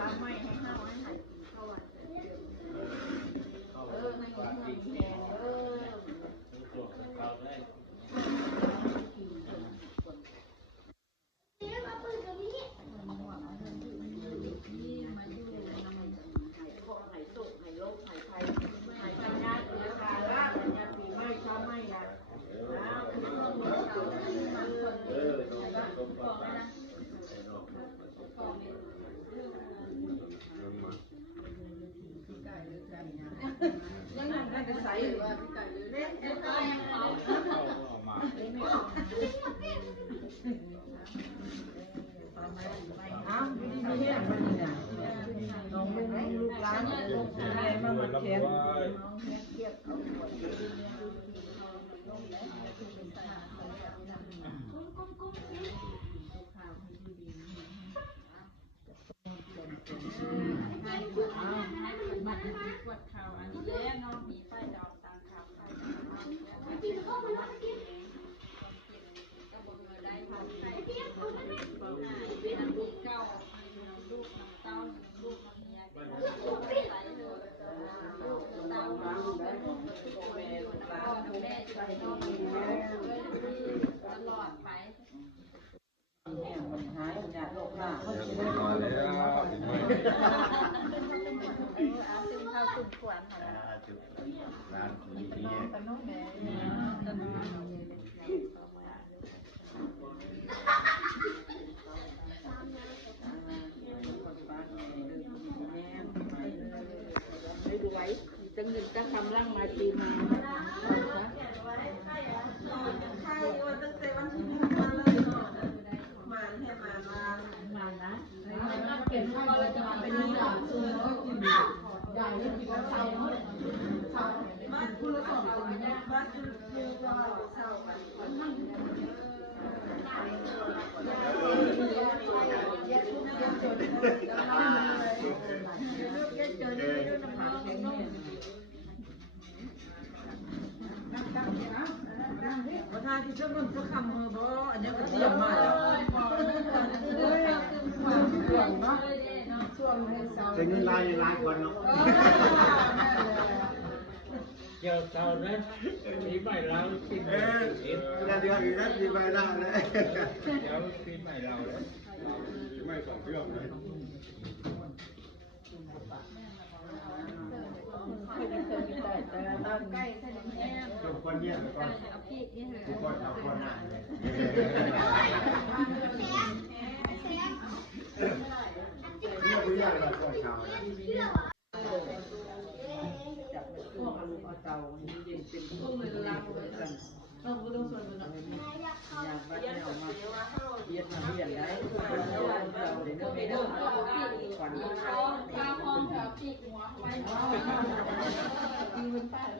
ช้าไม่ให้ห้าวให้หายเข้าวันให้เงินเงินแพงยังยังได้จะใส่หรือว่าพี่ไก่เล่นเล่นไปอ้าวไม่ได้เที่ยงมันเนี่ยน้องลูกร้านลูกแม่มามาเทียนน้องเทียบเอาขวดปวดเข่าอันนี้แล้วน้องมีไฟดอกตามข่าวไฟกินข้าวมันแล้วกินก็บอกเงยได้ค่ะไฟเป็นลูกเก้าลูกน้ำเต้าลูกน้ำเมียเป็นลูกใสเลยลูกเต้าลูกเป็นลูกทุกคนอยู่น้ำพ่อน้ำแม่ใส่น้องตลอดไปเนี่ยมันหายเนี่ยโรคหน้าเขาจะได้มาแล้วข้าวตุ่มขวานค่ะร้านนี้ตะโนแม่ตะโนไม่ดูไว้จะเงินจะทำร่างมาตีมาใช่ว่าตั้งแต่วันที่มาเลยมาให้มานะเปลี่ยนข้าวเราจะมาเป็นนี่หรอได้ไม่กินแล้วเศร้าบ้านคุณละสองคนบ้านคุณเรียกว่าเศร้ากันประธานที่เชื่อมันก็คำเฮอบ่อันนี้ก็เทียมมากจะเงินลายในร้านก่อนเนาะเดี๋ยวเช้านั้นปีใหม่เรากินเดือนอีกแล้วปีใหม่เราเลยเดี๋ยวปีใหม่เราแล้วปีใหม่2 เดือนเลยใกล้ใช่ไหมแม่ทุกคนเงียบแล้วก็ทุกคนเอาคนหน้าเลยเงียบเงียบแล้วก็ชาวจับพวกเอาเตาเย็นเป็นพวกมือล้างเลยกันต้องก็ต้องส่วนมันอยากบ้านเอามาเย็นมาเย็นได้เราเดี๋ยวไม่เดินขวัญข้าวห้องแถวปีกหัวไว้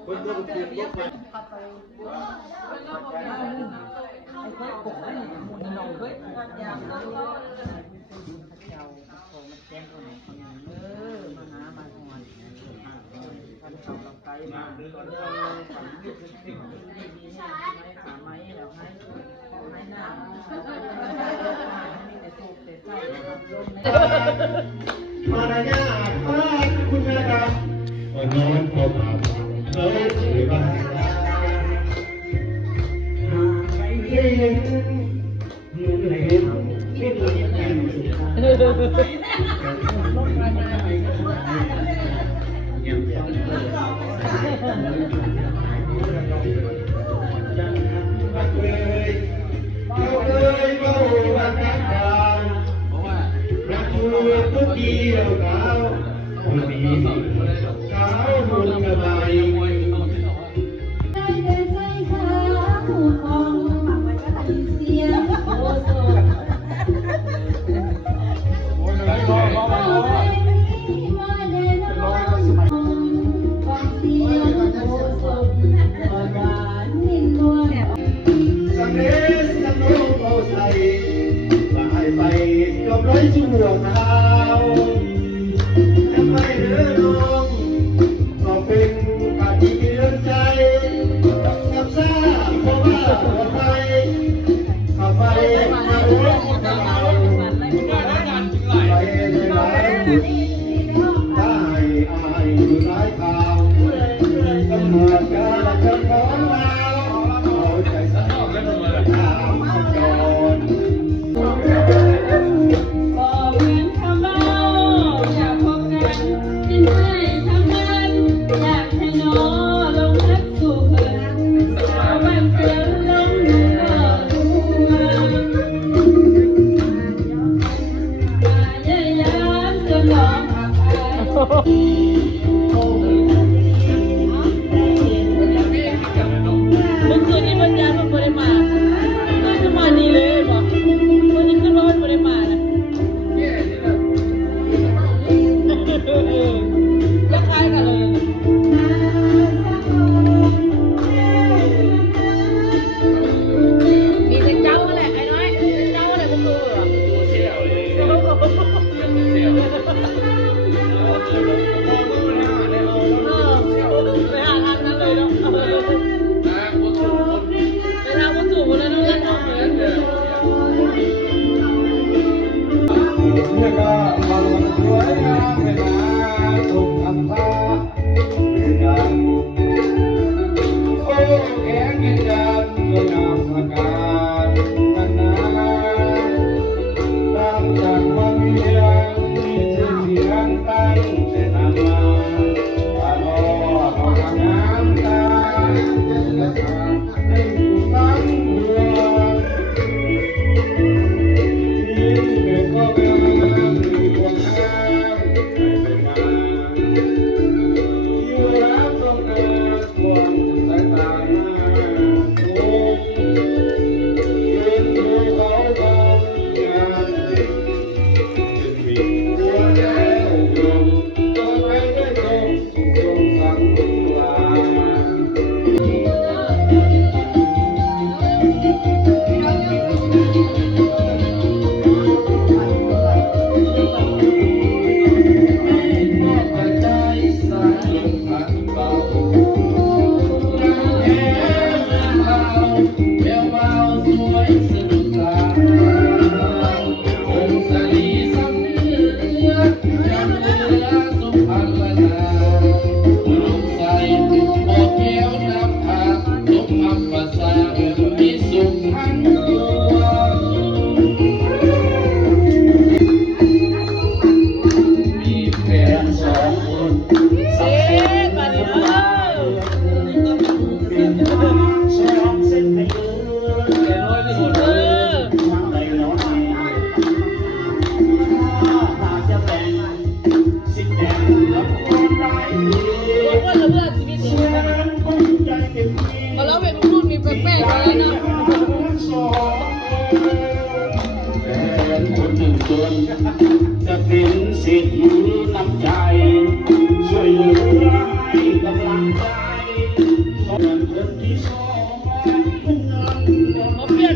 คนตัวเปลี่ยนยกไปไอ้เพื่อนผมนี่มันนอนเฮ้ยงานยามก็เจ้าของมันแจ้งคนไหนคนหนึ่งมาหามาหอนท่านเขาเราไกลมาฝันเรื่องสิ่งที่ดีให้ขาไม้แล้วให้หน้าให้แต่โศกแต่เศร้าลมในมารยาทพระคุณธรรมนอนพบเคยถือว่าใครเห็นมึงเห็นไม่ดูยังไงทุกทีเดียวเขาคนนี้เขาบุญกระบายสังเกตสังโลกโอไทยไปจบร้อยชั่วโมงเท้าทำไมเรือลงก็เป็นการที่เลื่อนใจกับซาเพราะว่าหัวใจเข้าไปมาหัวใจเราไปในหลาย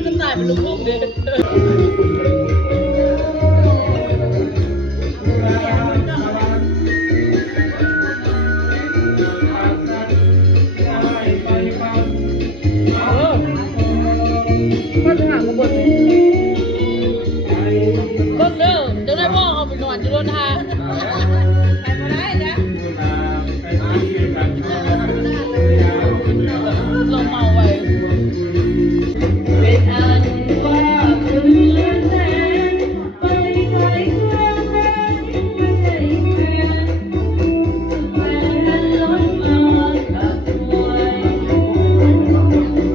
จะตายเป็นลูกทุ่งเด้มาถึงหางกระบดต้นเด้อจะได้พ่อเอาไปนอนอยู่รถทางไปมาได้จ้ะเราเมาไว้เป็นอันว่าคืนแสนไปไกลเครื่องแม่ไม่ใช่แฟนแฟนรถมาขับรวย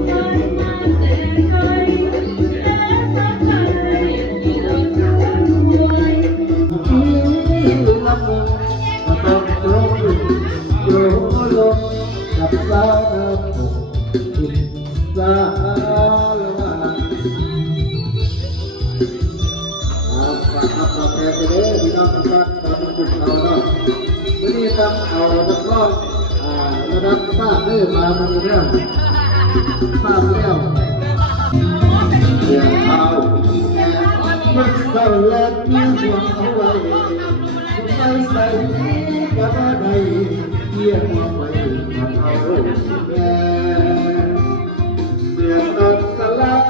มันมาแต่ไกลและสักใครที่รถขับรวย กับสาธุสาฝากแต่ไปเลยพี่น้องทั้งบ้านตามมาบุกเอาเนาะวันนี้ทำเอานักร้องระดับทราบเรื่องมามันเรื่องทราบแล้วเรื่องเอามันเศร้าและมีห่วงเอาไว้ไม่ใส่กับอะไรเยี่ยมเอาไว้มาเอาแก่เสียงตอนสลาย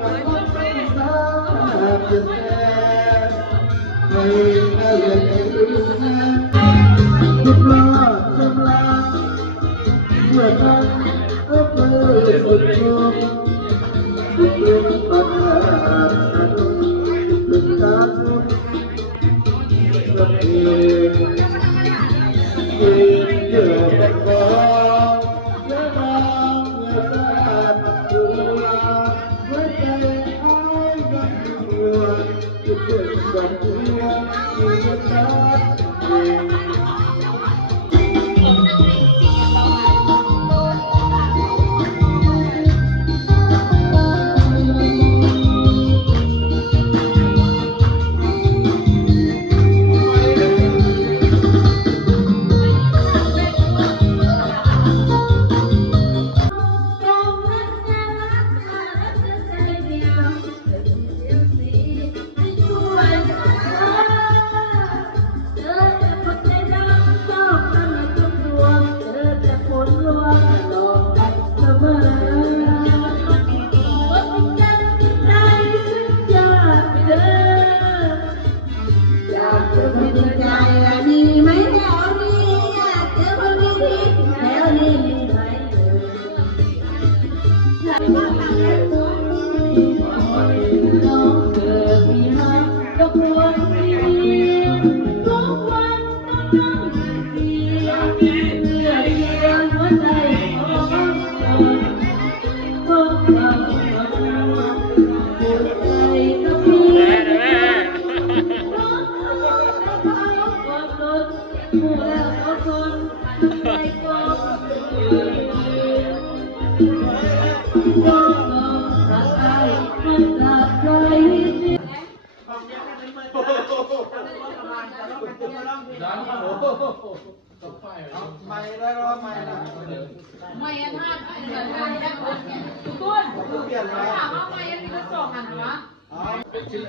กับคนสงสารเจ็บแผลให้ได้เรียนให้รู้นะทุกลาจำลาเมื่อนั้นก็เปิดสุดลมทุกเรื่องปัญหาเป็นการรู้สักเองเยอะเป็นพอเมื่อน้องเมื่อสะอาดตัวเมื่อใจอ้ายกันรัวจะเกิดกับตัวที่จะตัดเอง ไม่ได้หรอไม่ได้ ไม่อันท่าเกิดทางได้คนทุกคนถามว่าไม่อันนี้ก็ส่งหันวะ เป็นชื่อ